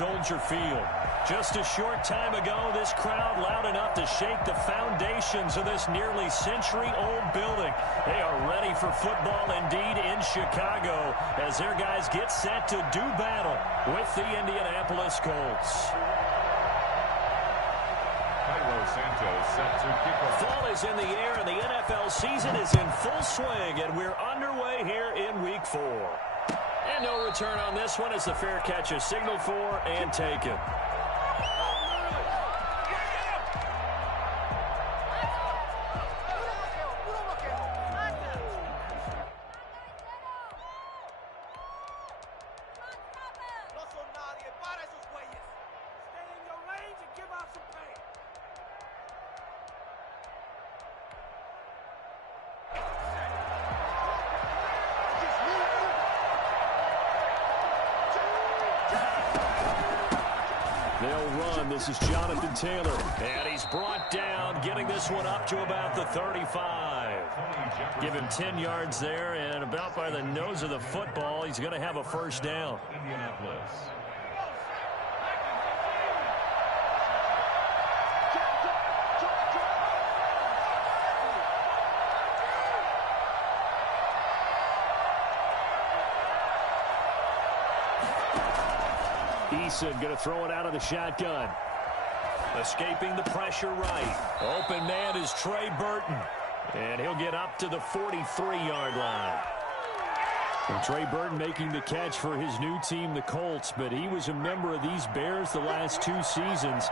Soldier Field. Just a short time ago, this crowd loud enough to shake the foundations of this nearly century-old building. They are ready for football indeed in Chicago as their guys get set to do battle with the Indianapolis Colts. Fall is in the air, and the NFL season is in full swing, and we're underway here in Week 4. And no return on this one as the fair catch is signaled for and taken. This is Jonathan Taylor, and he's brought down, getting this one up to about the 35. Give him 10 yards there, and about by the nose of the football, he's going to have a first down. Eason going to throw it out of the shotgun. Escaping the pressure right. Open man is Trey Burton. And he'll get up to the 43-yard line. And Trey Burton making the catch for his new team, the Colts. But he was a member of these Bears the last 2 seasons.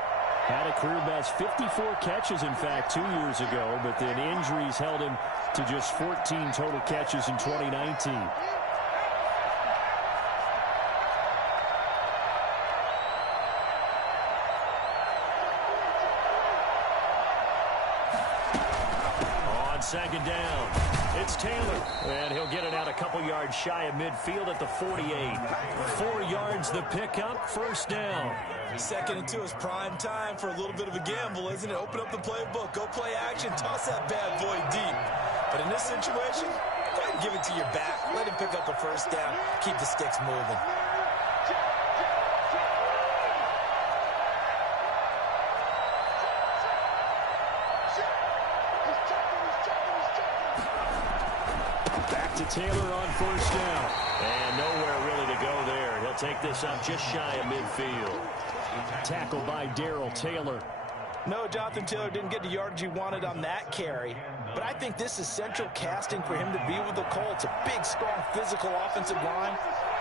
Had a career best 54 catches, in fact, 2 years ago. But then injuries held him to just 14 total catches in 2019. Second down. It's Taylor, and he'll get it out a couple yards shy of midfield at the 48. 4 yards the pickup, first down. Second and 2 is prime time for a little bit of a gamble, isn't it? Open up the playbook, go play action, toss that bad boy deep. But in this situation, go ahead and give it to your back. Let him pick up a first down. Keep the sticks moving. Taylor on first down. And nowhere really to go there. He'll take this up just shy of midfield. Tackled by Darrell Taylor. No, Jonathan Taylor didn't get the yardage he wanted on that carry. But I think this is central casting for him to be with the Colts. A big, strong, physical offensive line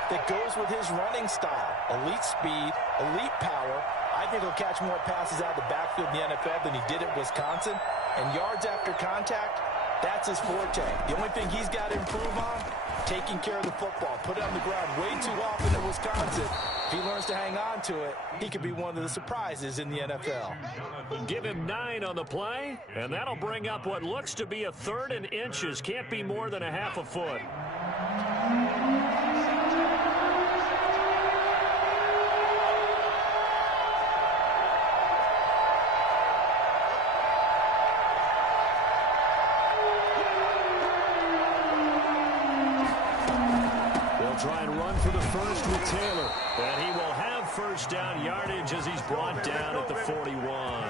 that goes with his running style. Elite speed, elite power. I think he'll catch more passes out of the backfield in the NFL than he did at Wisconsin. And yards after contact, that's his forte. The only thing he's got to improve on, taking care of the football. Put it on the ground way too often in Wisconsin. If he learns to hang on to it, he could be one of the surprises in the NFL. Give him 9 on the play, and that'll bring up what looks to be a 3rd and inches. Can't be more than a half a foot. Try and run for the first with Taylor. And he will have first down yardage as he's brought down at the 41.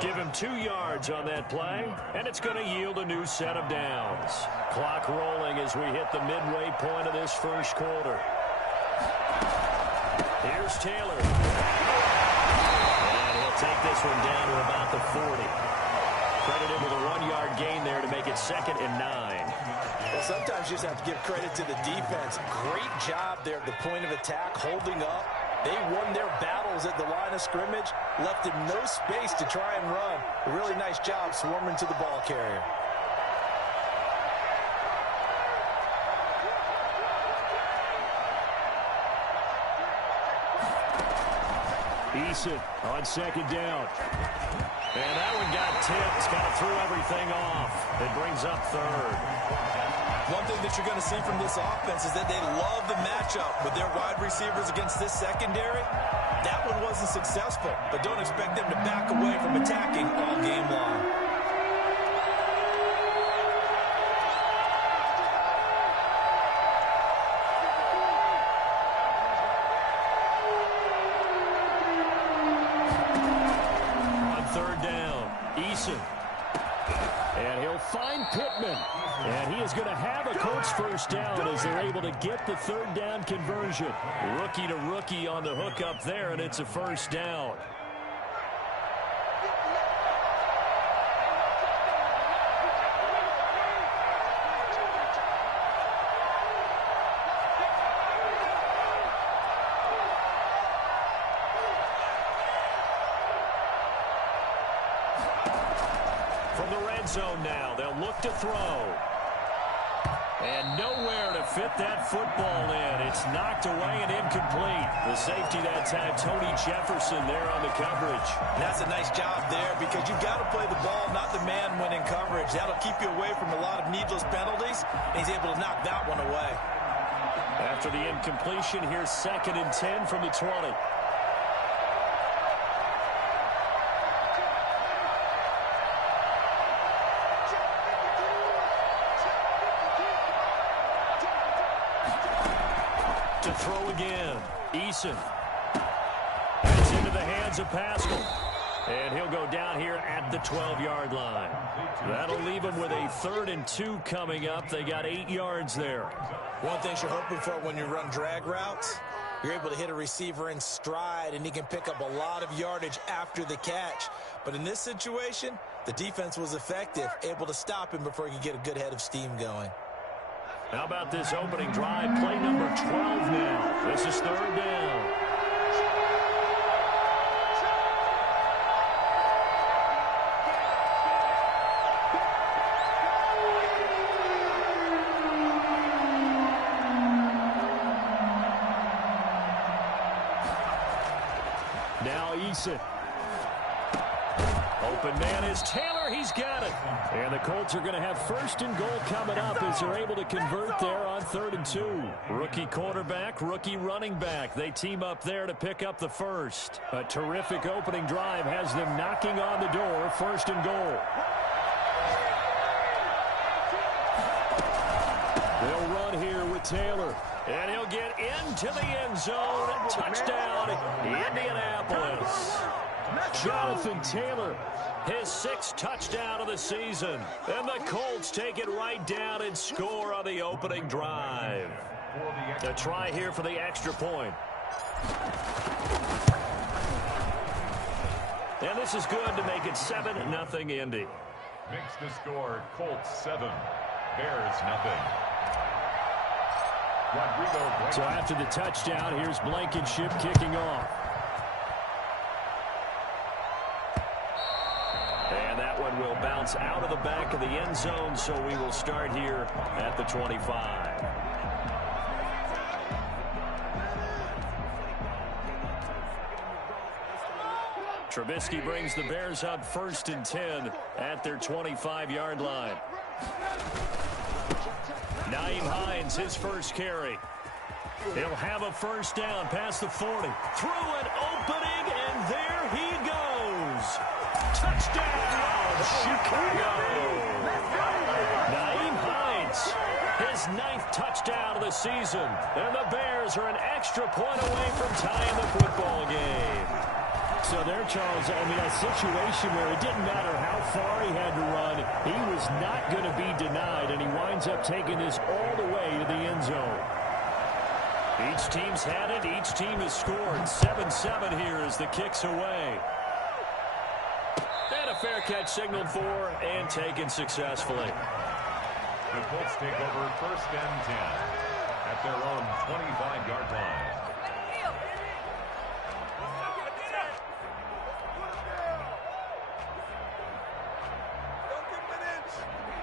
Give him 2 yards on that play, and it's going to yield a new set of downs. Clock rolling as we hit the midway point of this first quarter. Here's Taylor. And he'll take this one down to about the 40. Credited with a 1-yard gain there to make it 2nd and 9. Well, sometimes you just have to give credit to the defense. Great job there at the point of attack, holding up. They won their battles at the line of scrimmage, left him no space to try and run. A really nice job swarming to the ball carrier. Eason on 2nd down. And that one got tipped. Kind of threw everything off. It brings up 3rd. One thing that you're going to see from this offense is that they love the matchup with their wide receivers against this secondary. That one wasn't successful, but don't expect them to back away from attacking all game long. Eason. And he'll find Pittman. And he is going to have a Colts first down as they're able to get the third down conversion. Rookie to rookie on the hook up there, and it's a first down. From the red zone now, they'll look to throw. And nowhere to fit that football in. It's knocked away and incomplete. The safety that time, Tony Jefferson there on the coverage. And that's a nice job there because you've got to play the ball, not the man when in coverage. That'll keep you away from a lot of needless penalties, and he's able to knock that one away. After the incompletion, here's 2nd and 10 from the 20. To throw again. Eason. It's into the hands of Pascal. And he'll go down here at the 12-yard line. That'll leave him with a 3rd and 2 coming up. They got 8 yards there. One thing you're hoping for when you run drag routes, you're able to hit a receiver in stride, and he can pick up a lot of yardage after the catch. But in this situation, the defense was effective, able to stop him before he could get a good head of steam going. How about this opening drive? Play number 12 now. This is 3rd down. Now Eason. Open man is Taylor. He's got it. And the Colts are going to have 1st and goal coming up as they're able to convert there on 3rd and 2. Rookie quarterback, rookie running back. They team up there to pick up the first. A terrific opening drive has them knocking on the door. 1st and goal. They'll run here with Taylor. And he'll get into the end zone. Touchdown, Indianapolis. Jonathan Taylor, his 6th touchdown of the season. And the Colts take it right down and score on the opening drive. A try here for the extra point. And this is good to make it 7-0 Indy. Makes the score Colts 7, Bears nothing. So after the touchdown, here's Blankenship kicking off. And that one will bounce out of the back of the end zone, so we will start here at the 25. Trubisky brings the Bears up 1st and 10 at their 25-yard line. Nyheim Hines, his first carry. He'll have a first down past the 40. Through an opening, and there he goes. Touchdown, Chicago. Nyheim Hines, his 9th touchdown of the season. And the Bears are an extra point away from tying the football game. So there, Charles, I mean, a situation where it didn't matter how far he had to run, he was not going to be denied, and he winds up taking this all the way to the end zone. Each team's had it. Each team has scored. 7-7 here as the kick's away. And a fair catch signaled for and taken successfully. The Colts take over 1st and 10 at their own 25-yard line.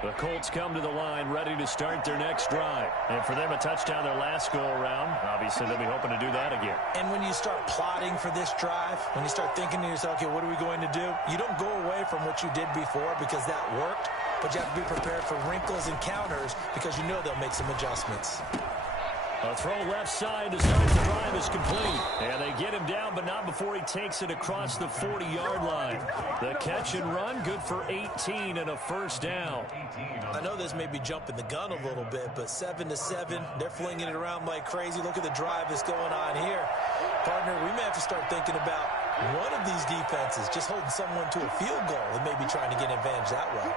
The Colts come to the line ready to start their next drive. And for them, a touchdown their last go-around. Obviously, they'll be hoping to do that again. And when you start plotting for this drive, when you start thinking to yourself, okay, what are we going to do? You don't go away from what you did before because that worked, but you have to be prepared for wrinkles and counters because you know they'll make some adjustments. A throw left side to start the drive is complete. And they get him down, but not before he takes it across the 40-yard line. The catch and run, good for 18 and a first down. I know this may be jumping the gun a little bit, but 7-7, they're flinging it around like crazy. Look at the drive that's going on here. Partner, we may have to start thinking about One of these defenses just holding someone to a field goal and maybe trying to get advantage that way.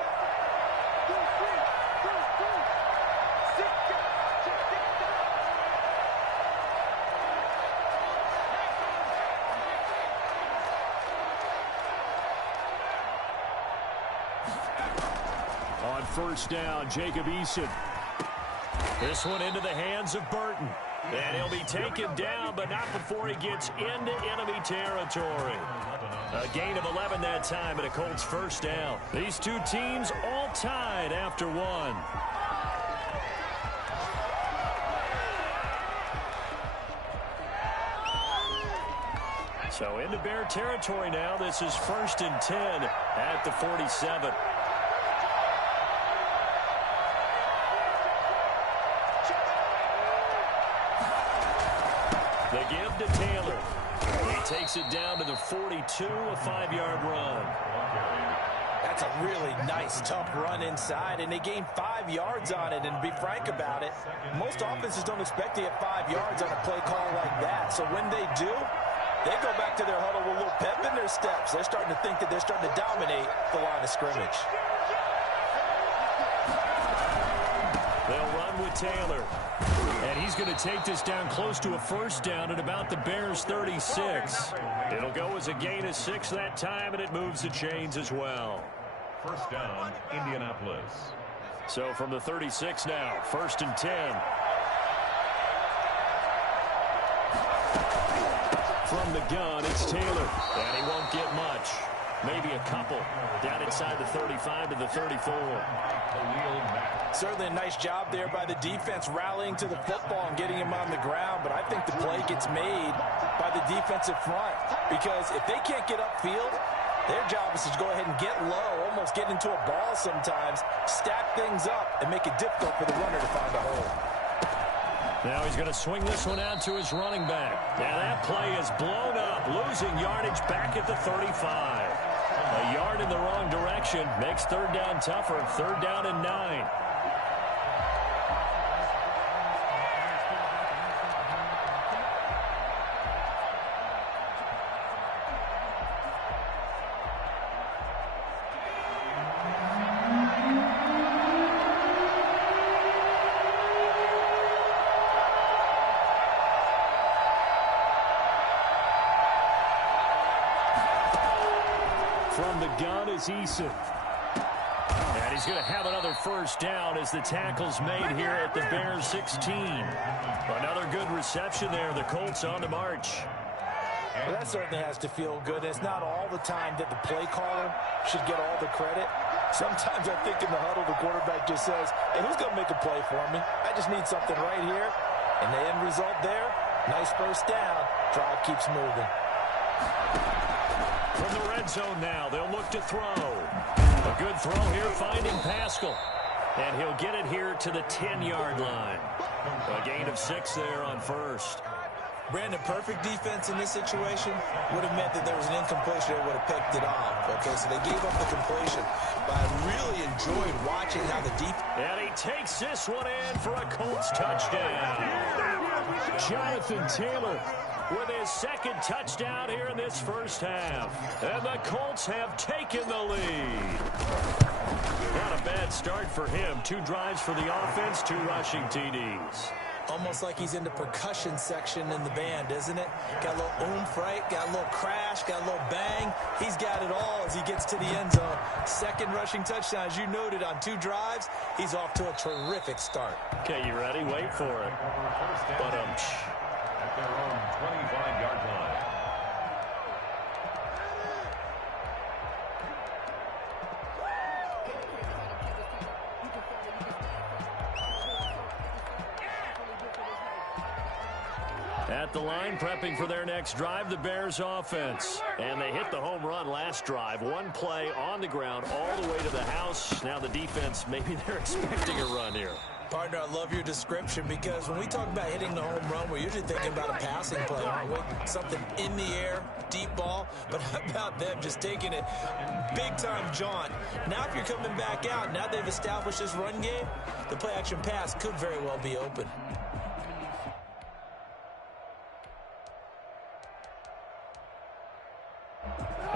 On first down, Jacob Eason. This one into the hands of Burton. And he'll be taken down, but not before he gets into enemy territory. A gain of 11 that time, and a Colts first down. These two teams all tied after one. So into Bear territory now. This is 1st and 10 at the 47. The give to Taylor. He takes it down to the 42, a 5-yard run. That's a really nice, tough run inside, and they gained 5 yards on it. And to be frank about it, most offenses don't expect to get 5 yards on a play call like that. So when they do, they go back to their huddle with a little pep in their steps. They're starting to think that they're starting to dominate the line of scrimmage. They'll run with Taylor. And he's going to take this down close to a first down at about the Bears' 36. It'll go as a gain of 6 that time, and it moves the chains as well. First down, Indianapolis. So from the 36 now, 1st and 10. From the gun, it's Taylor. And he won't get much. Maybe a couple. Down inside the 35 to the 34. Certainly a nice job there by the defense rallying to the football and getting him on the ground, but I think the play gets made by the defensive front because if they can't get upfield, their job is to go ahead and get low, almost get into a ball sometimes, stack things up, and make it difficult for the runner to find a hole. Now he's going to swing this one out to his running back. Now that play is blown up, losing yardage back at the 35. A yard in the wrong direction makes 3rd down tougher. 3rd down and 9. From the gun is Eason. And he's going to have another first down as the tackle's made here at the Bears 16. Another good reception there. The Colts on the march. Well, that certainly has to feel good. It's not all the time that the play caller should get all the credit. Sometimes I think in the huddle, the quarterback just says, hey, who's going to make a play for me? I just need something right here. And the end result there, nice first down. Drive keeps moving. From the red zone now, they'll look to throw. A good throw here, finding Pascal. And he'll get it here to the 10-yard line. A gain of 6 there on first. Brandon, perfect defense in this situation would have meant that there was an incompletion that would have picked it off. Okay, so they gave up the completion. But I really enjoyed watching how the defense... And he takes this one in for a Colts touchdown. Jonathan Taylor with his 2nd touchdown here in this first half. And the Colts have taken the lead. Not a bad start for him. 2 drives for the offense, 2 rushing TDs. Almost like he's in the percussion section in the band, isn't it? Got a little oomph, right? Got a little crash, got a little bang. He's got it all as he gets to the end zone. 2nd rushing touchdown, as you noted, on 2 drives. He's off to a terrific start. Okay, you ready? Wait for it. But at their own 25-yard line. At the line, prepping for their next drive, the Bears offense. And they hit the home run last drive. 1 play on the ground all the way to the house. Now the defense, maybe they're expecting a run here. Partner, I love your description because when we talk about hitting the home run, we're usually thinking about a passing play, aren't we? Something in the air, deep ball. But how about them just taking it big-time jaunt? Now if you're coming back out, now they've established this run game, the play-action pass could very well be open.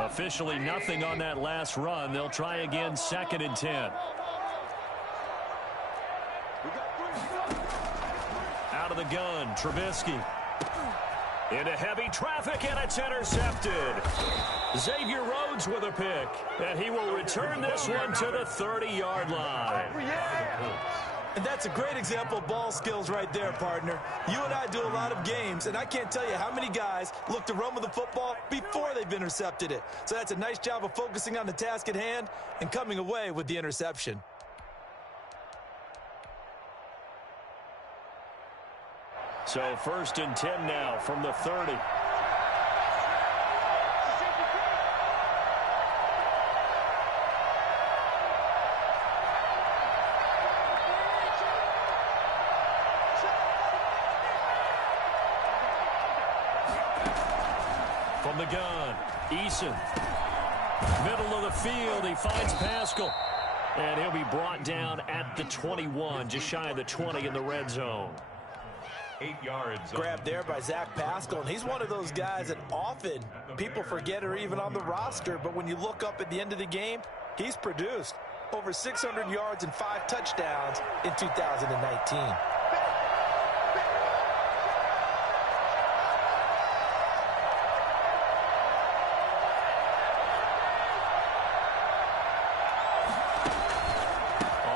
Officially nothing on that last run. They'll try again, 2nd and 10. Out of the gun, Trubisky. Into heavy traffic, and it's intercepted. Xavier Rhodes with a pick, and he will return this one to the 30-yard line. And that's a great example of ball skills right there, partner. You and I do a lot of games, and I can't tell you how many guys look to run with the football before they've intercepted it. So that's a nice job of focusing on the task at hand and coming away with the interception. So 1st and 10 now from the 30. From the gun, Eason. Middle of the field, he finds Pascal. And he'll be brought down at the 21, just shy of the 20 in the red zone. 8 yards. Grabbed there by Zach Pascal, and he's one of those guys that often people forget are even on the roster, but when you look up at the end of the game, he's produced over 600 yards and 5 touchdowns in 2019.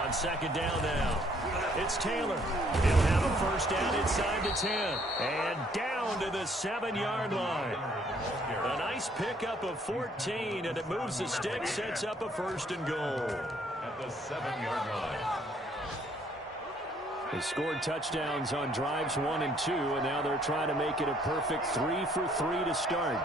On 2nd down now, it's Taylor. He'll have a 1st down inside the 10. And down to the 7-yard line. A nice pickup of 14, and it moves the stick, sets up a 1st and goal. At the 7-yard line. They scored touchdowns on drives 1 and 2, and now they're trying to make it a perfect 3 for 3 to start.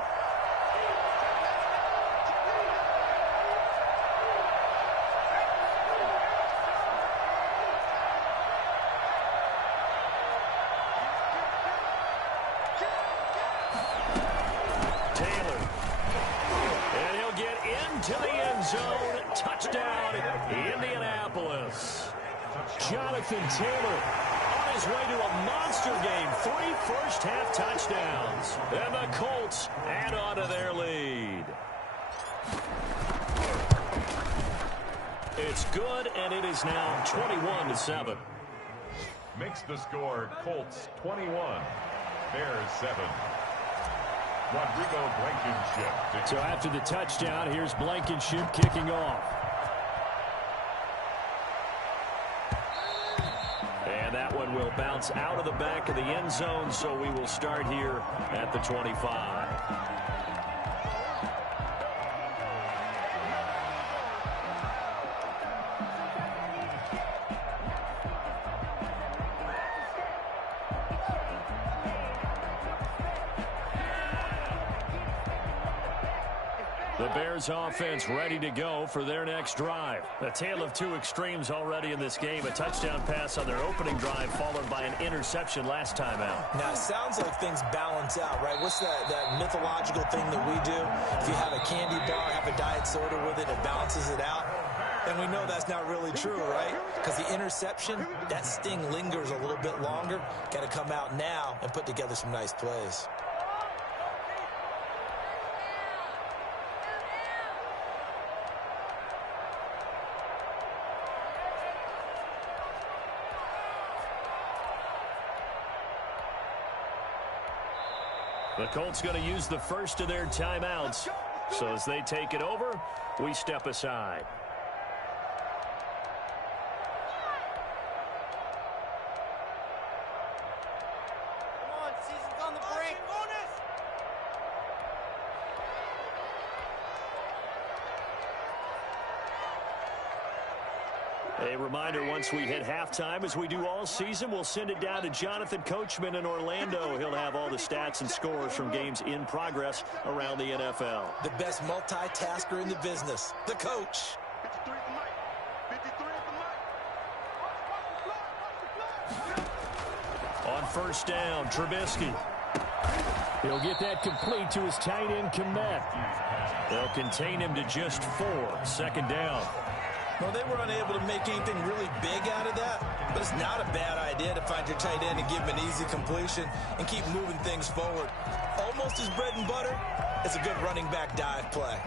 To the end zone, touchdown, Indianapolis. Jonathan Taylor on his way to a monster game. 3 first-half touchdowns. And the Colts add on to their lead. It's good, and it is now 21-7. Makes the score Colts 21, Bears 7. Rodrigo Blankenship. So after the touchdown, here's Blankenship kicking off. And that one will bounce out of the back of the end zone, so we will start here at the 25. The Bears offense ready to go for their next drive. A tale of 2 extremes already in this game. A touchdown pass on their opening drive followed by an interception last time out. Now, it sounds like things balance out, right? What's that mythological thing that we do? If you have a candy bar, have a diet soda with it, it balances it out. And we know that's not really true, right? Because the interception, that sting lingers a little bit longer. Got to come out now and put together some nice plays. The Colts going to use the first of their timeouts. So as they take it over, we step aside. Come on, season's on the brink. A reminder, once we hit halftime, as we do all season, we'll send it down to Jonathan Coachman in Orlando. He'll have all the stats and scores from games in progress around the NFL. The best multitasker in the business, the coach. On 1st down, Trubisky. He'll get that complete to his tight end, Kmet. They'll contain him to just 4. 2nd down. Well, they were unable to make anything really big out of that, but it's not a bad idea to find your tight end and give him an easy completion and keep moving things forward. Almost his bread and butter, It's a good running back dive play.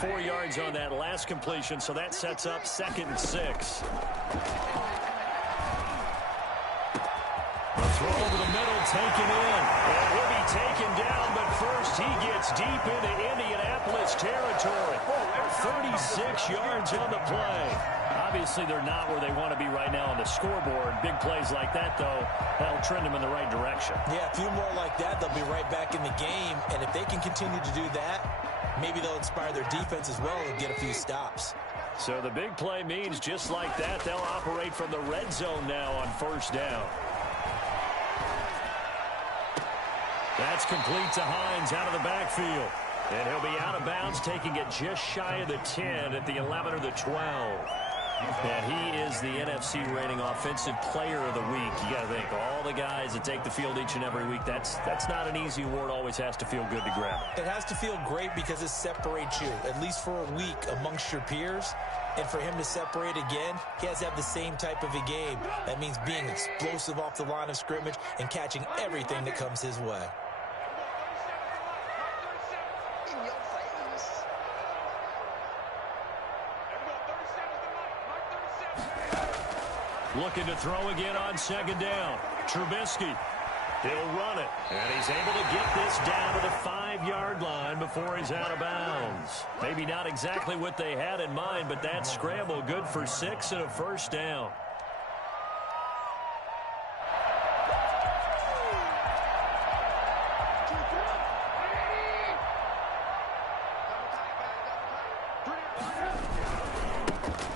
4 yards on that last completion, so that sets up 2nd and 6. The throw over the middle, taken in. And he'll be taken down, but first he gets deep into Indianapolis territory. 36 yards on the play. Obviously, they're not where they want to be right now on the scoreboard. Big plays like that, though, that'll trend them in the right direction. Yeah, a few more like that, they'll be right back in the game. And if they can continue to do that, maybe they'll inspire their defense as well and get a few stops. So the big play means just like that, they'll operate from the red zone now on 1st down. That's complete to Hines out of the backfield. And he'll be out of bounds, taking it just shy of the 10 at the 11 or the 12. And he is the NFC rating offensive player of the week. You got to think, all the guys that take the field each and every week, that's not an easy award. Always has to feel good to grab it. It has to feel great because it separates you, at least for a week, amongst your peers. And for him to separate again, he has to have the same type of a game. That means being explosive off the line of scrimmage and catching everything that comes his way. Looking to throw again on 2nd down. Trubisky. He'll run it. And he's able to get this down to the 5-yard line before he's out of bounds. Maybe not exactly what they had in mind, but that scramble good for 6 and a 1st down.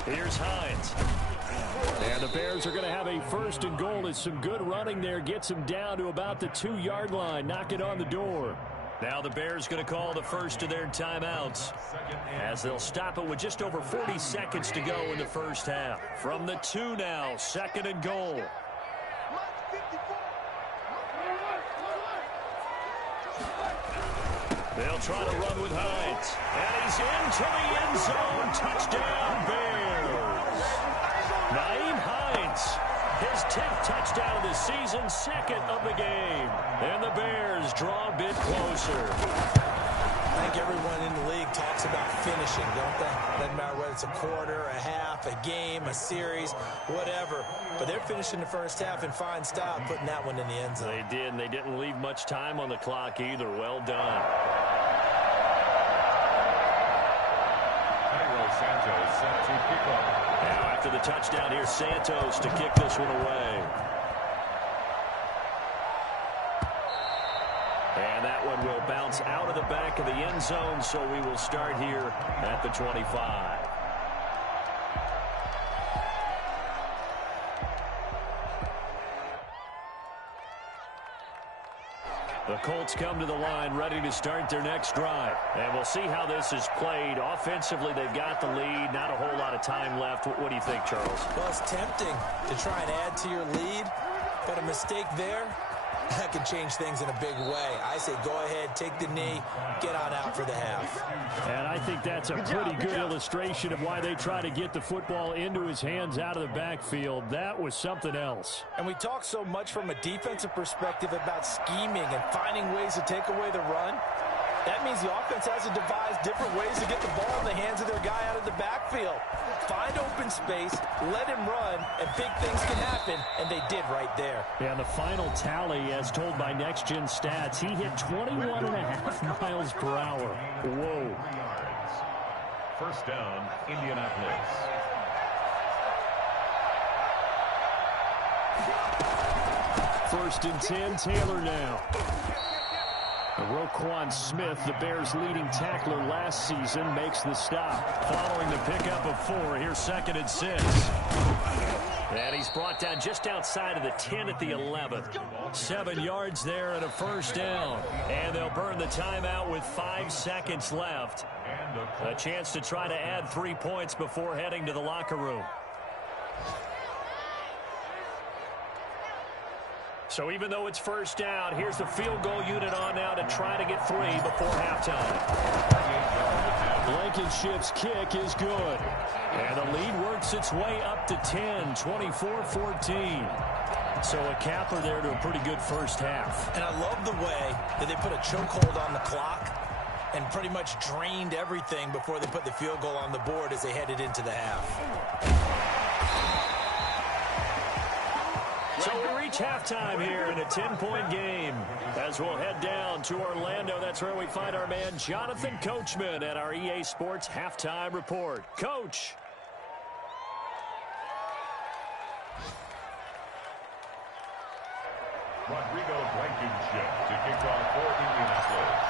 Here's Hines. And the Bears are going to have a 1st and goal as some good running there gets them down to about the 2-yard line. Knock it on the door. Now the Bears going to call the first of their timeouts as they'll stop it with just over 40 seconds to go in the 1st half. From the 2 now, 2nd and goal. They'll try to run with Hines. And he's into the end zone. Touchdown, Bears. Nyheim Hines, his 10th touchdown of the season, 2nd of the game. And the Bears draw a bit closer. I think everyone in the league talks about finishing, don't they? Doesn't matter whether it's a quarter, a half, a game, a series, whatever. But they're finishing the 1st half in fine style, putting that one in the end zone. They did, and they didn't leave much time on the clock either. Well done. Santos set to kick off. Now after the touchdown, here's Santos to kick this one away. And that one will bounce out of the back of the end zone, so we will start here at the 25. The Colts come to the line ready to start their next drive. And we'll see how this is played. Offensively, they've got the lead. Not a whole lot of time left. What do you think, Charles? Well, it's tempting to try and add to your lead, but a mistake there, that can change things in a big way. I say go ahead, take the knee, get on out for the half. And I think that's a pretty good illustration of why they try to get the football into his hands out of the backfield. That was something else. And we talk so much from a defensive perspective about scheming and finding ways to take away the run. That means the offense has to devise different ways to get the ball in the hands of their guy out of the backfield. Find open space, let him run, and big things can happen, and they did right there. Yeah, the final tally, as told by Next Gen Stats, he hit 21.5 miles per hour. Whoa. 1st down, Indianapolis. First and 10, Taylor now. Roquan Smith, the Bears' leading tackler last season, makes the stop. Following the pickup of 4, here's 2nd and 6. And he's brought down just outside of the 10 at the 11. 7 yards there and a 1st down. And they'll burn the timeout with 5 seconds left. A chance to try to add 3 points before heading to the locker room. So even though it's 1st down, here's the field goal unit on now to try to get 3 before halftime. Blankenship's kick is good. And the lead works its way up to 10, 24-14. So a capper there to a pretty good first half. And I love the way that they put a chokehold on the clock and pretty much drained everything before they put the field goal on the board as they headed into the half. So we reach halftime here in a 10-point game. As we'll head down to Orlando, that's where we find our man Jonathan Coachman at our EA Sports Halftime Report. Coach. Rodrigo Blankenship to kick off for Indianapolis.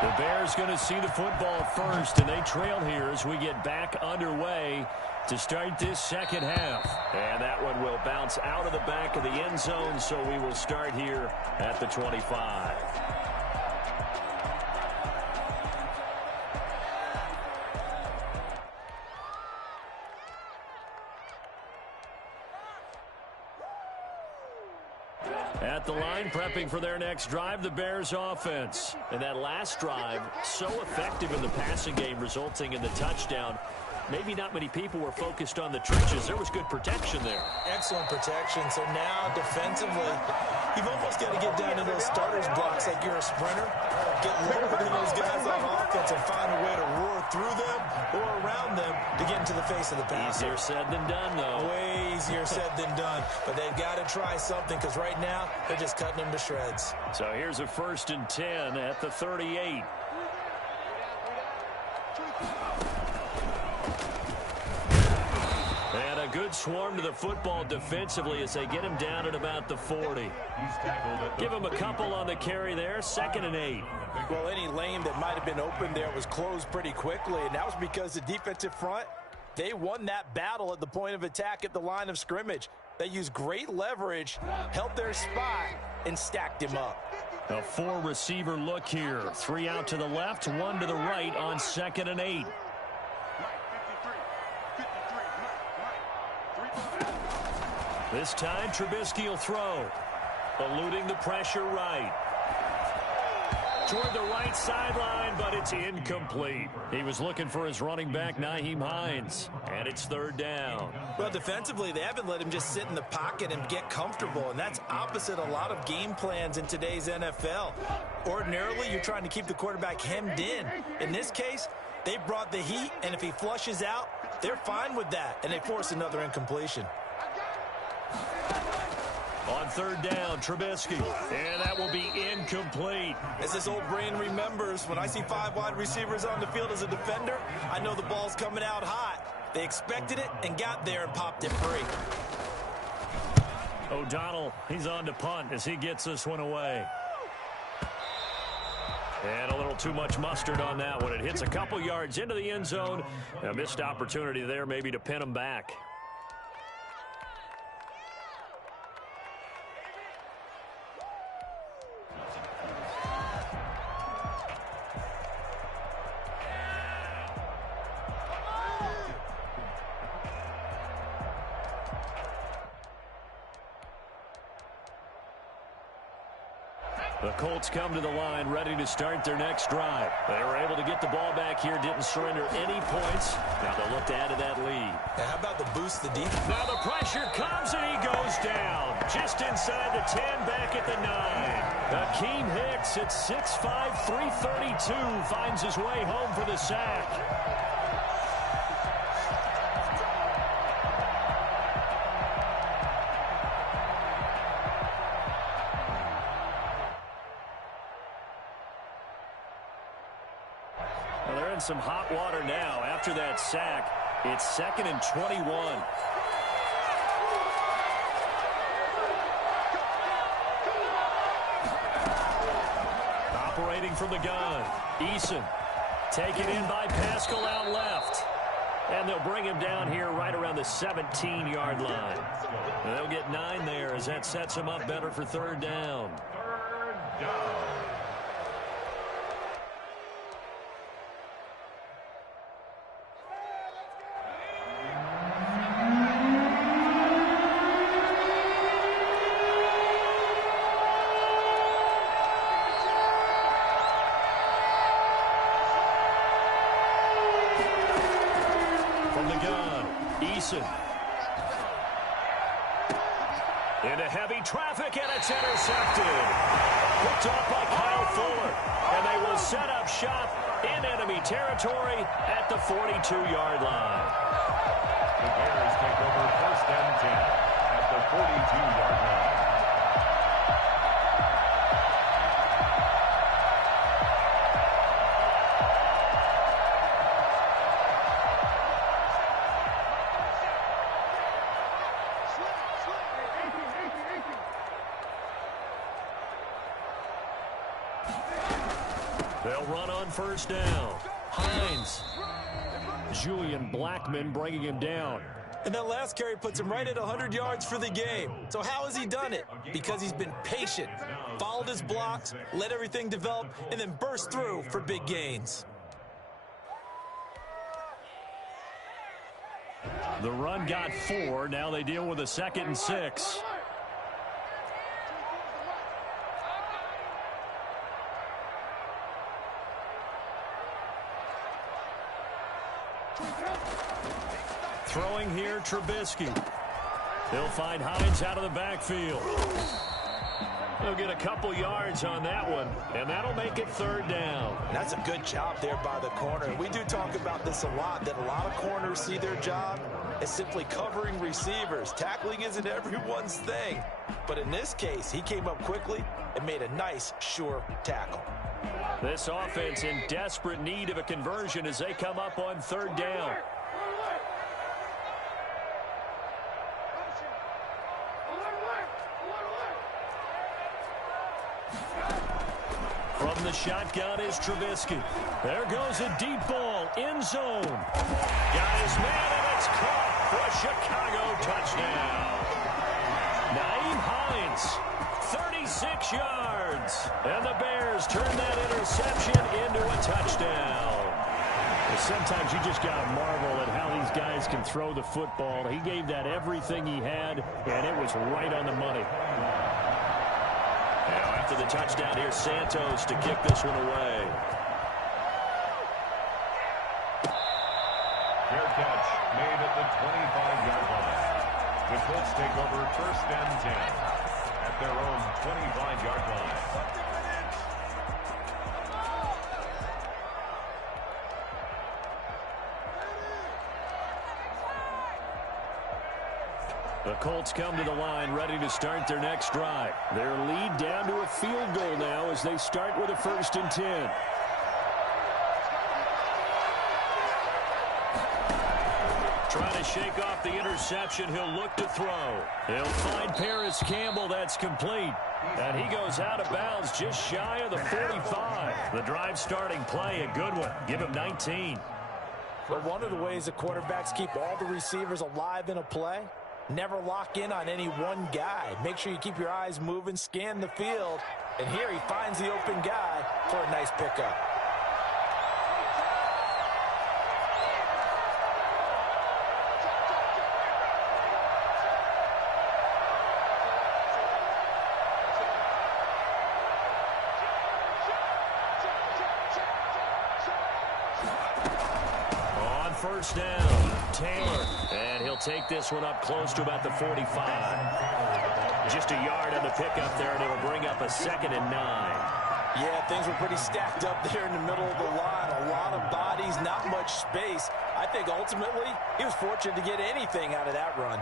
The Bears going to see the football first, and they trail here as we get back underway to start this second half. And that one will bounce out of the back of the end zone, so we will start here at the 25. At the line, prepping for their next drive, the Bears offense. And that last drive, so effective in the passing game, resulting in the touchdown. Maybe not many people were focused on the trenches. There was good protection there. Excellent protection. So now, defensively, you've almost got to get down to those starters blocks like you're a sprinter. Get lower than those guys on offense and find a way to roar through them or around them to get into the face of the passer. Easier said than done, though. Way easier said than done. But they've got to try something because right now, they're just cutting them to shreds. So here's a 1st and 10 at the 38. And a good swarm to the football defensively as they get him down at about the 40. Give him a couple on the carry there. 2nd and 8. Well, any lane that might have been open there was closed pretty quickly, and that was because the defensive front, they won that battle at the point of attack at the line of scrimmage. They used great leverage, held their spot, and stacked him up. A 4-receiver look here. 3 out to the left, 1 to the right on 2nd and 8. This time, Trubisky will throw. Eluding the pressure right. Toward the right sideline, but it's incomplete. He was looking for his running back, Nyheim Hines, and it's 3rd down. Well, defensively, they haven't let him just sit in the pocket and get comfortable, and that's opposite a lot of game plans in today's NFL. Ordinarily, you're trying to keep the quarterback hemmed in. In this case, they brought the heat, and if he flushes out, they're fine with that, and they force another incompletion. On 3rd down, Trubisky, and that will be incomplete. As this old brain remembers, when I see 5 wide receivers on the field as a defender, I know the ball's coming out hot. They expected it and got there and popped it free. O'Donnell, he's on to punt as he gets this one away. And a little too much mustard on that one. It hits a couple yards into the end zone. A missed opportunity there maybe to pin him back. The Colts come to the line ready to start their next drive. They were able to get the ball back here, didn't surrender any points. Now they'll look to add to that lead. Now how about the boost the defense? Now the pressure comes and he goes down. Just inside the 10, back at the 9. Akeem Hicks at 6'5", 332 finds his way home for the sack. Some hot water now after that sack. It's 2nd and 21. Operating from the gun, Eason taken in by Pascal out left, and they'll bring him down here right around the 17-yard line. And they'll get 9 there as that sets him up better for 3rd down. 3rd down. Into heavy traffic, and it's intercepted. Picked off by Kyle Fuller. And they will set up shop in enemy territory at the 42-yard line. The Bears take over 1st and 10 at the 42-yard line. They'll run on 1st down. Hines. Julian Blackmon bringing him down. And that last carry puts him right at 100 yards for the game. So how has he done it? Because he's been patient, followed his blocks, let everything develop, and then burst through for big gains. The run got 4. Now they deal with a 2nd and 6. Throwing here, Trubisky. He'll find Hines out of the backfield. He'll get a couple yards on that one, and that'll make it 3rd down. That's a good job there by the corner. We do talk about this a lot, that a lot of corners see their job as simply covering receivers. Tackling isn't everyone's thing. But in this case, he came up quickly and made a nice, sure tackle. This offense in desperate need of a conversion as they come up on 3rd down. From the shotgun is Trubisky. There goes a deep ball, end zone. Got his man, and it's caught for a Chicago touchdown. Nyheim Hines, 36 yards. And the Bears turn that interception into a touchdown. Sometimes you just got to marvel at how these guys can throw the football. He gave that everything he had, and it was right on the money. Now after the touchdown, here's Santos to kick this one away. Fair catch made at the 25-yard line. The Colts take over 1st and 10 at their own 25-yard line. The Colts come to the line ready to start their next drive. Their lead down to a field goal now as they start with a 1st and 10. Trying to shake off the interception. He'll look to throw. He'll find Paris Campbell. That's complete. And he goes out of bounds just shy of the 45. The drive starting play, a good one. Give him 19. But one of the ways the quarterbacks keep all the receivers alive in a play, never lock in on any one guy. Make sure you keep your eyes moving, scan the field. And here he finds the open guy for a nice pickup. On 1st down, Taylor. And he'll take this one up close to about the 45. Just a yard on the pickup there, and it'll bring up a 2nd and 9. Yeah, things were pretty stacked up there in the middle of the line. A lot of bodies, not much space. I think ultimately he was fortunate to get anything out of that run.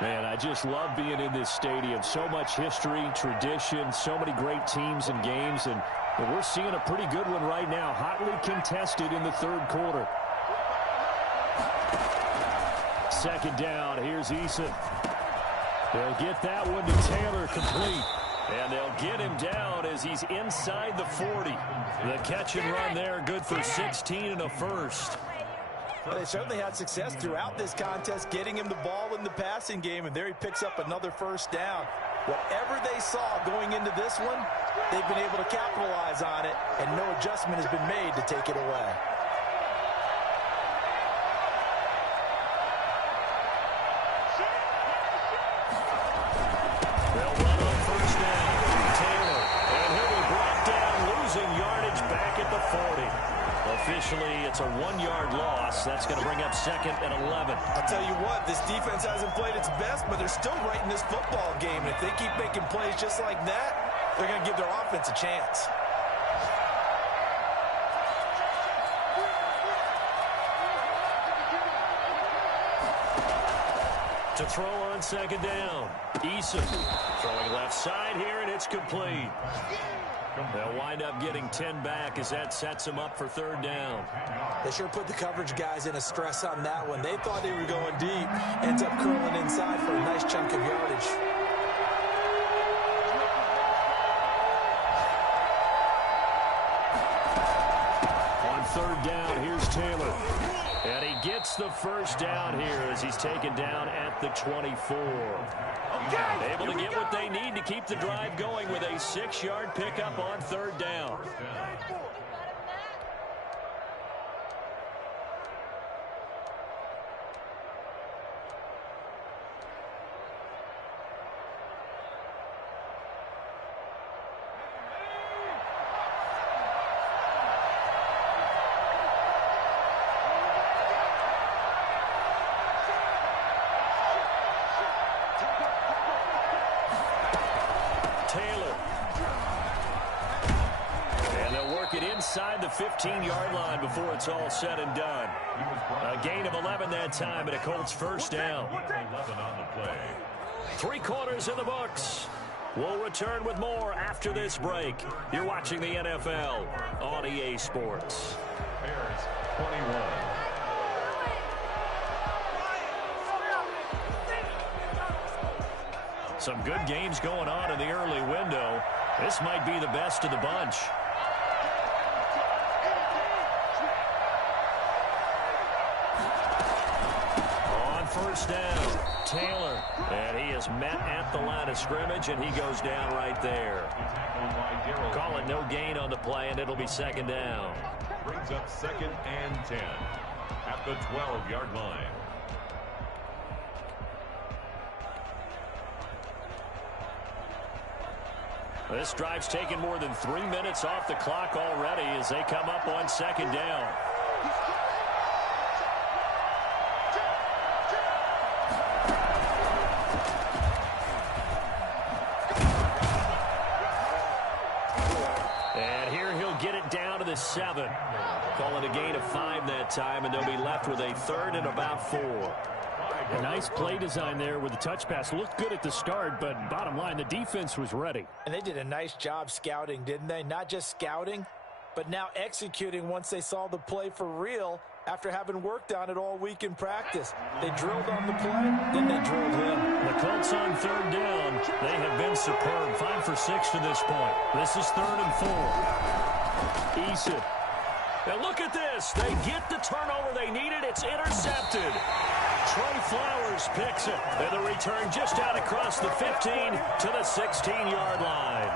Man, I just love being in this stadium. So much history, tradition, so many great teams and games, and we're seeing a pretty good one right now, hotly contested in the 3rd quarter. 2nd down, here's Eason. They'll get that one to Taylor, complete. And they'll get him down as he's inside the 40. The catch and run there, good for 16 and a 1st. Well, they certainly had success throughout this contest getting him the ball in the passing game, and there he picks up another 1st down. Whatever they saw going into this one, they've been able to capitalize on it, and no adjustment has been made to take it away. They'll run on 1st down. Taylor, and he'll be brought down, losing yardage back at the 40. A officially it's a 1-yard loss. That's going to bring up 2nd and 11. I'll tell you what, this defense hasn't played its best, but they're still right in this football game. And if they keep making plays just like that, they're going to give their offense a chance. To throw on 2nd down. Eason throwing left side here, and it's complete. They'll wind up getting 10 back as that sets them up for 3rd down. They sure put the coverage guys in a stress on that one. They thought they were going deep. Ends up curling inside for a nice chunk of yardage. On 3rd down, here's Taylor. And he gets the 1st down here as he's taken down at the 24. Able to get what they need to keep the drive going with a 6-yard pickup on 3rd down. Inside the 15-yard line before it's all said and done. A gain of 11 that time, and a Colts 1st down. 11 on the play. 3 quarters in the books. We'll return with more after this break. You're watching the NFL on EA Sports. Bears 21. Some good games going on in the early window. This might be the best of the bunch. First down, Taylor, and he is met at the line of scrimmage, and he goes down right there. Call it no gain on the play, and it'll be 2nd down. Brings up 2nd and 10 at the 12-yard line. This drive's taken more than 3 minutes off the clock already as they come up on 2nd down. Down to the 7. Call it a gain of 5 that time, and they'll be left with a 3rd and about 4. A nice play design there with the touch pass. Looked good at the start, but bottom line, the defense was ready. And they did a nice job scouting, didn't they? Not just scouting, but now executing once they saw the play for real after having worked on it all week in practice. They drilled on the play, then they drilled him. The Colts on 3rd down. They have been superb. 5 for 6 to this point. This is 3rd and 4. Eason. Now look at this. They get the turnover they needed. It's intercepted. Trey Flowers picks it. And the return just out across the 15 to the 16-yard line.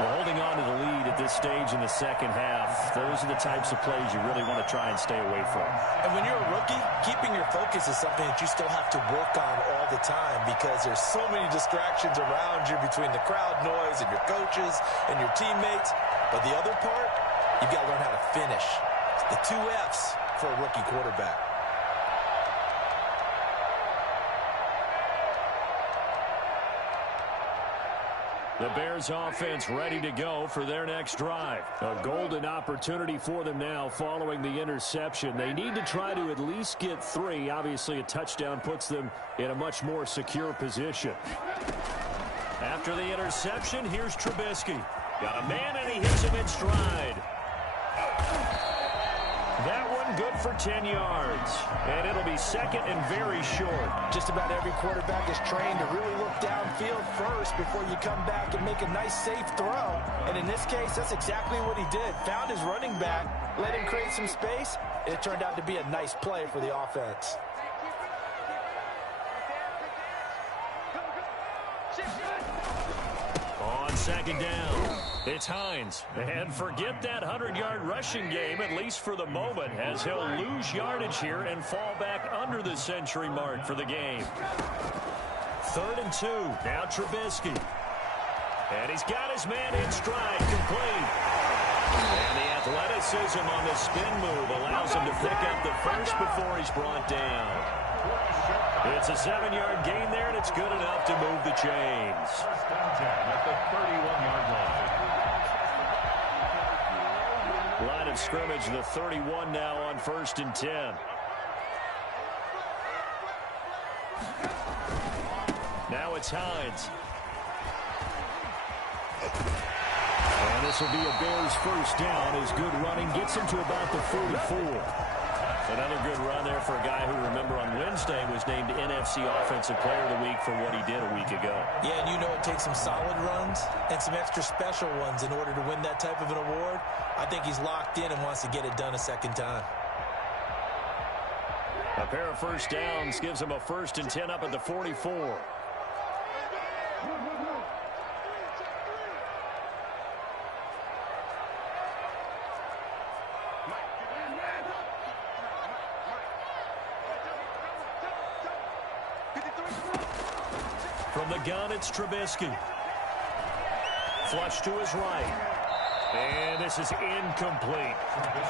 Well, holding on to the lead at this stage in the 2nd half, those are the types of plays you really want to try and stay away from. And when you're a rookie, keeping your focus is something that you still have to work on all the time because there's so many distractions around you between the crowd noise and your coaches and your teammates. But the other part, you've got to learn how to finish. It's the 2 F's for a rookie quarterback. The Bears offense ready to go for their next drive. A golden opportunity for them now following the interception. They need to try to at least get 3. Obviously, a touchdown puts them in a much more secure position. After the interception, here's Trubisky. Got a man, and he hits him in stride. That one good for 10 yards. And it'll be 2nd and very short. Just about every quarterback is trained to really look downfield first before you come back and make a nice, safe throw. And in this case, that's exactly what he did. Found his running back, let him create some space. It turned out to be a nice play for the offense. On 2nd down, it's Hines. And forget that 100-yard rushing game, at least for the moment, as he'll lose yardage here and fall back under the century mark for the game. 3rd and 2. Now Trubisky. And he's got his man in stride, complete. And the athleticism on the spin move allows him to pick up the first before he's brought down. It's a 7-yard gain there, and it's good enough to move the chains. First and 10 at the 31-yard line. Line of scrimmage, the 31 now on 1st and 10. Now it's Hines. And this will be a Bears first down as good running gets him to about the 44. Another good run there for a guy who, remember, on Wednesday was named NFC Offensive Player of the Week for what he did a week ago. Yeah, and you know it takes some solid runs and some extra special ones in order to win that type of an award. I think he's locked in and wants to get it done a second time. A pair of first downs gives him a 1st and 10 up at the 44. From the gun, it's Trubisky. Flush to his right. And this is incomplete.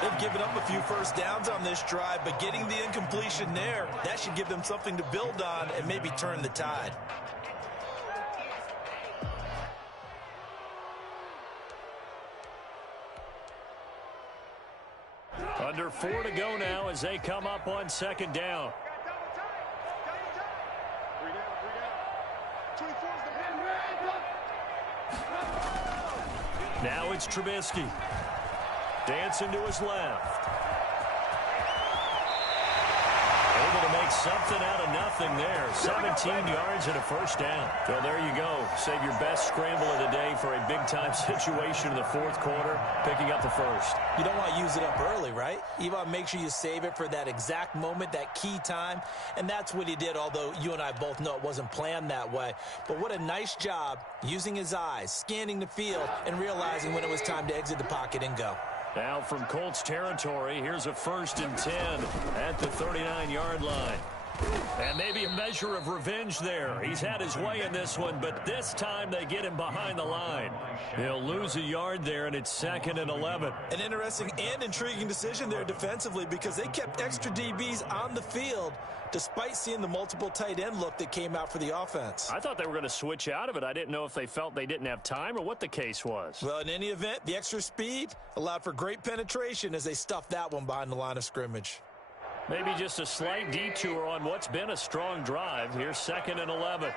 They've given up a few first downs on this drive, but getting the incompletion there, that should give them something to build on and maybe turn the tide. Under 4 to go now as they come up on 2nd down. Now it's Trubisky. Dancing to his left. Able to make something out of nothing there. 17 yards and a first down. So there you go. Save your best scramble of the day for a big-time situation in the 4th quarter, picking up the first. You don't want to use it up early, right? You want to make sure you save it for that exact moment, that key time, and that's what he did, although you and I both know it wasn't planned that way. But what a nice job using his eyes, scanning the field, and realizing when it was time to exit the pocket and go. Now from Colts territory, here's a 1st and 10 at the 39-yard line. And maybe a measure of revenge there. He's had his way in this one, but this time they get him behind the line. He'll lose a yard there, and it's 2nd and 11. An interesting and intriguing decision there defensively because they kept extra DBs on the field despite seeing the multiple tight end look that came out for the offense. I thought they were going to switch out of it. I didn't know if they felt they didn't have time or what the case was. Well, in any event, the extra speed allowed for great penetration as they stuffed that one behind the line of scrimmage. Maybe just a slight detour on what's been a strong drive. Here's 2nd and 11.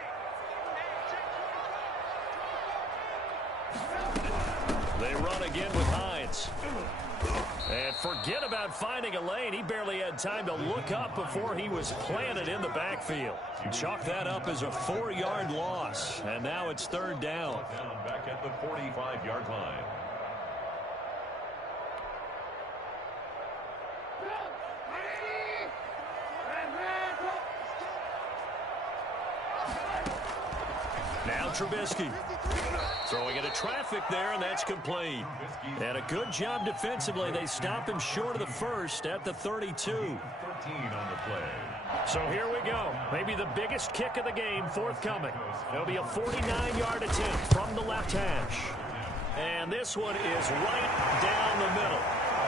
They run again with Hines. And forget about finding a lane. He barely had time to look up before he was planted in the backfield. Chalk that up as a 4-yard loss. And now it's 3rd down. Back at the 45-yard line. Now Trubisky. Throwing into traffic there, and that's complete. And a good job defensively. They stop him short of the first at the 32. 13 on the play. So here we go. Maybe the biggest kick of the game forthcoming. It'll be a 49-yard attempt from the left hash. And this one is right down the middle.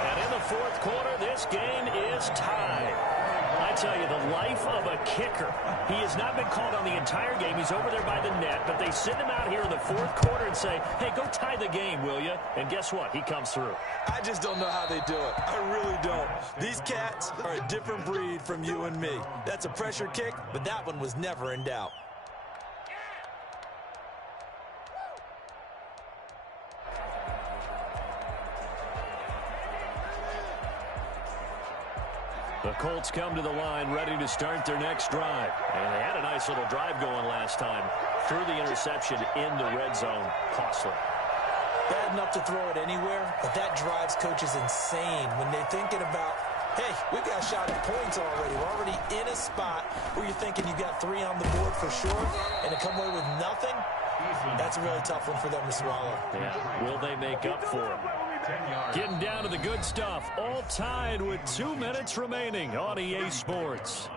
And in the 4th quarter, this game is tied. I tell you, the life of a kicker. He has not been called on the entire game. He's over there by the net, but they send him out here in the 4th quarter and say, hey, go tie the game, will you? And guess what? He comes through. I just don't know how they do it. I really don't. These cats are a different breed from you and me. That's a pressure kick, but that one was never in doubt. The Colts come to the line ready to start their next drive. And they had a nice little drive going last time. Threw the interception in the red zone. Costly. Bad enough to throw it anywhere, but that drives coaches insane when they're thinking about, hey, we've got a shot at points already. We're already in a spot where you're thinking you've got 3 on the board for sure, and to come away with nothing, that's a really tough one for them to swallow. Yeah. Will they make up for it? Getting down to the good stuff. All tied with 2 minutes remaining on EA Sports.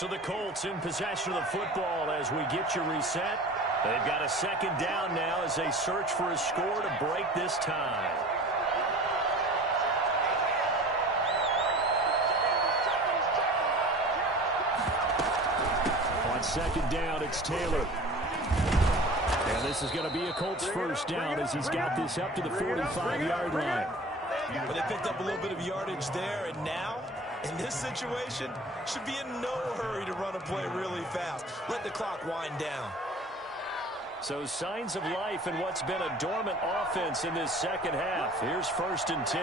So the Colts in possession of the football as we get you reset. They've got a second down now as they search for a score to break this tie. On second down, it's Taylor. And this is going to be a Colts first down as he's got this up to the 45-yard line. But they picked up a little bit of yardage there, and now, in this situation, should be in no hurry to run a play really fast. Let the clock wind down. So signs of life in what's been a dormant offense in this second half. Here's 1st and 10.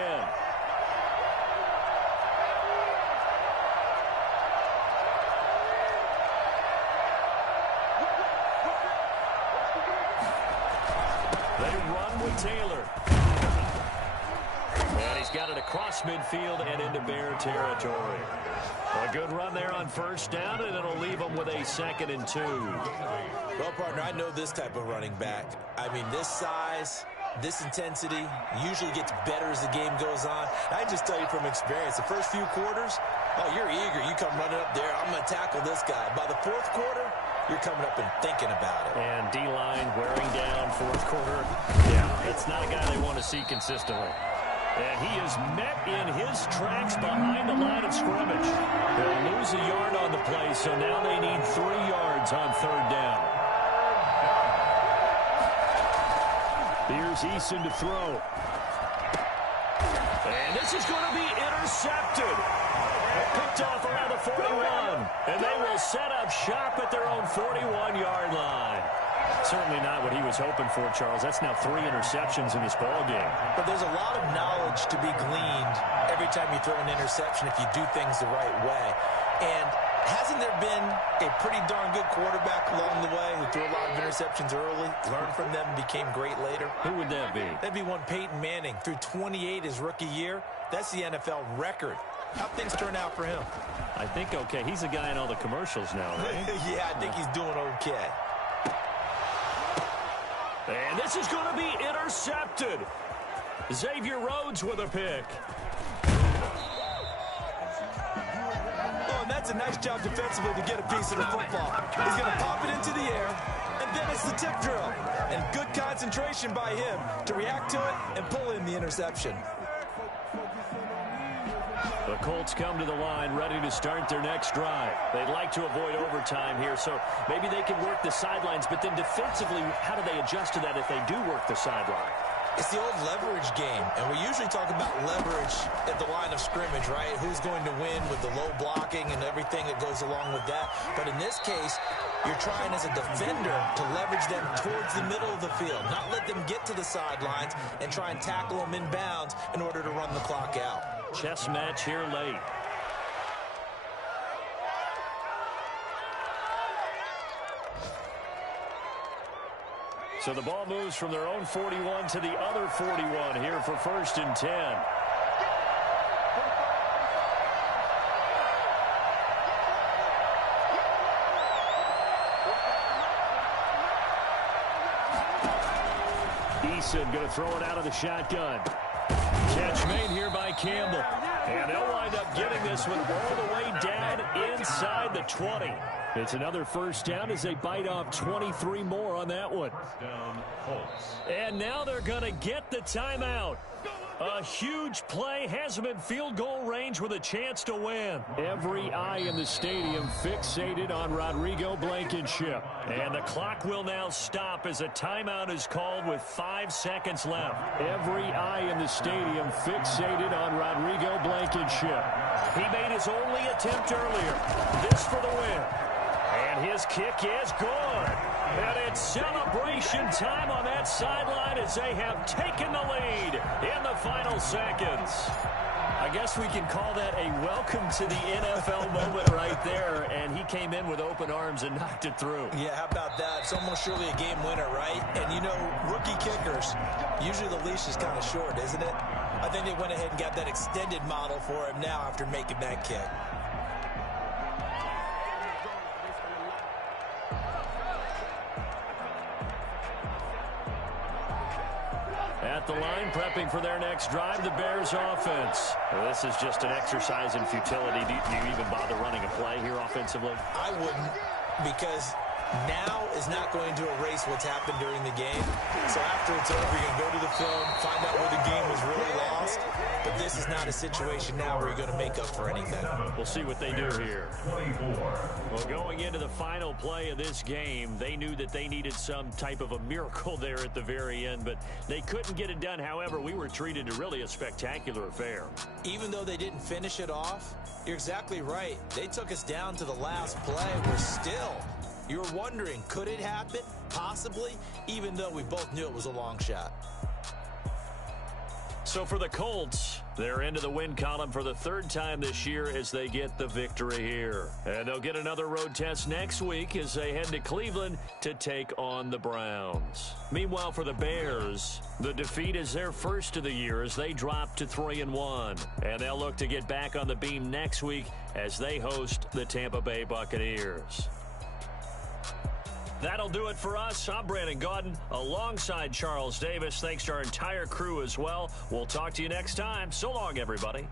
They run with Taylor. And he's got it across midfield and into Bear territory. A good run there on first down, and it'll leave them with a 2nd and 2. Well, partner, I know this type of running back. I mean, this size, this intensity usually gets better as the game goes on. I just tell you from experience, the first few quarters, oh, you're eager. You come running up there, I'm going to tackle this guy. By the 4th quarter, you're coming up and thinking about it. And D-line wearing down 4th quarter. Yeah, it's not a guy they want to see consistently. And he is met in his tracks behind the line of scrimmage. They'll lose a yard on the play, so now they need 3 yards on 3rd down. Here's Eason to throw. And this is going to be intercepted. Picked off around the 41. And they will set up shop at their own 41-yard line. Certainly not what he was hoping for, Charles. That's now 3 interceptions in this ballgame. But there's a lot of knowledge to be gleaned every time you throw an interception if you do things the right way. And hasn't there been a pretty darn good quarterback along the way who threw a lot of interceptions early, learned from them, and became great later? Who would that be? That'd be one Peyton Manning. Threw 28 his rookie year. That's the NFL record. How'd things turn out for him? I think okay. He's a guy in all the commercials now, right? Yeah, I think he's doing okay. And this is going to be intercepted. Xavier Rhodes with a pick. Oh, and that's a nice job defensively to get a piece of the football. He's going to pop it into the air, and then it's the tip drill. And good concentration by him to react to it and pull in the interception. The Colts come to the line ready to start their next drive. They'd like to avoid overtime here, so maybe they can work the sidelines, but then defensively, how do they adjust to that if they do work the sideline? It's the old leverage game, and we usually talk about leverage at the line of scrimmage, right? Who's going to win with the low blocking and everything that goes along with that. But in this case, you're trying as a defender to leverage them towards the middle of the field, not let them get to the sidelines and try and tackle them inbounds in order to run the clock out. Chess match here late. So the ball moves from their own 41 to the other 41 here for 1st and 10. Eason going to throw it out of the shotgun. Catch made here by Campbell. And they'll wind up getting this one all the way down inside the 20. It's another first down as they bite off 23 more on that one. And now they're going to get the timeout. A huge play has them in field goal range with a chance to win. Every eye in the stadium fixated on Rodrigo Blankenship. And the clock will now stop as a timeout is called with 5 seconds left. Every eye in the stadium fixated on Rodrigo Blankenship. He made his only attempt earlier. This for the win. And his kick is good. And it's celebration time on that sideline as they have taken the lead in the final seconds. I guess we can call that a welcome to the NFL moment right there. And he came in with open arms and knocked it through. Yeah, how about that? It's almost surely a game winner, right? And, you know, rookie kickers, usually the leash is kind of short, isn't it? I think they went ahead and got that extended model for him now after making that kick. At the line, prepping for their next drive, the Bears offense. Well, this is just an exercise in futility. Do you even bother running a play here offensively? I wouldn't, because now is not going to erase what's happened during the game. So after it's over, you're going to go to the film, find out where the game was really lost. But this is not a situation now where you're going to make up for anything. We'll see what they do here. Well, going into the final play of this game, they knew that they needed some type of a miracle there at the very end, but they couldn't get it done. However, we were treated to really a spectacular affair. Even though they didn't finish it off, you're exactly right. They took us down to the last play. We're still... You're wondering, could it happen? Possibly, even though we both knew it was a long shot. So for the Colts, they're into the win column for the third time this year as they get the victory here. And they'll get another road test next week as they head to Cleveland to take on the Browns. Meanwhile, for the Bears, the defeat is their first of the year as they drop to 3-1. And they'll look to get back on the beam next week as they host the Tampa Bay Buccaneers. That'll do it for us. I'm Brandon Gaudin alongside Charles Davis. Thanks to our entire crew as well. We'll talk to you next time. So long, everybody.